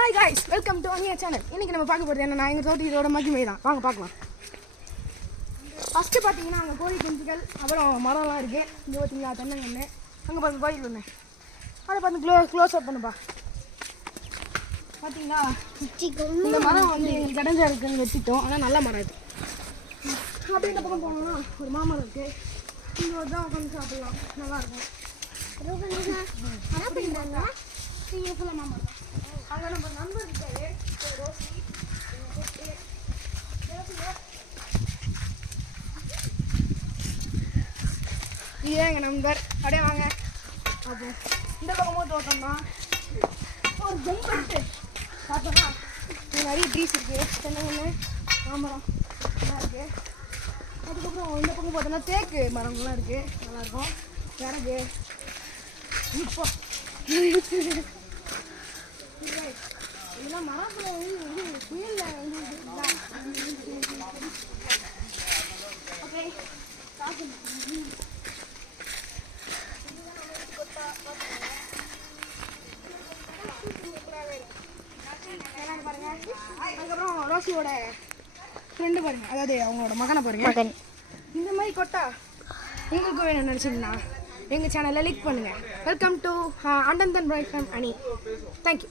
Hi guys, welcome to Aniya channel. இன்றைக்கி நம்ம பார்க்க போகிறது என்னன்னா எங்கள் தோட்டத்தோட இதோட மகிமை தான். வாங்க பார்க்கலாம். ஃபஸ்ட்டு பார்த்தீங்கன்னா அங்கே கோழி குஞ்சுகள், அப்புறம் மரம்லாம் இருக்குது. இங்கே பார்த்தீங்களா தென்னங்கன்று, அங்கே பார்த்து கோயில் ஒன்று. அதை பார்த்து க்ளோஸ் அப் பண்ணுப்பா. பார்த்தீங்களா இந்த மரம் வந்து எங்களுக்கு கடைஞ்சா இருக்குன்னு வச்சுட்டோம். ஆனால் நல்ல மரம் இது. அப்படியே இந்த பக்கம் போனோம்னா ஒரு மாமரம் இருக்குது. இங்கே ஒரு தான் உட்காந்து சாப்பிட்லாம், நல்லாயிருக்கும். நீங்கள் ஃபுல்லாக மாமரம் தான். அங்கே நம்ம நண்பர் இருக்காரு ரோசி. இதே எங்கள் நண்பர். அப்படியே வாங்க. அப்போ இந்த பக்கமும் தோட்டம் தான். ஒரு ஜம்பட்டு பார்த்தோன்னா இங்கே நிறைய ட்ரீஸ் இருக்குது. தென்னங்கன்று, மாமரம் எல்லாம் இருக்குது. அதுக்கப்புறம் இந்த பக்கம் பார்த்தோன்னா தேக்கு மரங்கள்லாம் இருக்குது, நல்லாயிருக்கும். விறகு இப்போ இதெல்லாம் மரத்தில் வந்து புயலில் வந்து ஓகே பாருங்க. அதுக்கப்புறம் ரோசியோட ஃப்ரெண்டு பாருங்க, அதாவது அவங்களோட மகனை பாருங்க. இந்த மாதிரி கொட்டா உங்களுக்கும் வேணும்னு நினச்சிங்கன்னா எங்கள் சேனலில் லிங்க் பண்ணுங்கள். வெல்கம் டு அண்டந்தன் பாய் ஃப்ரம் அனி. தேங்க்யூ.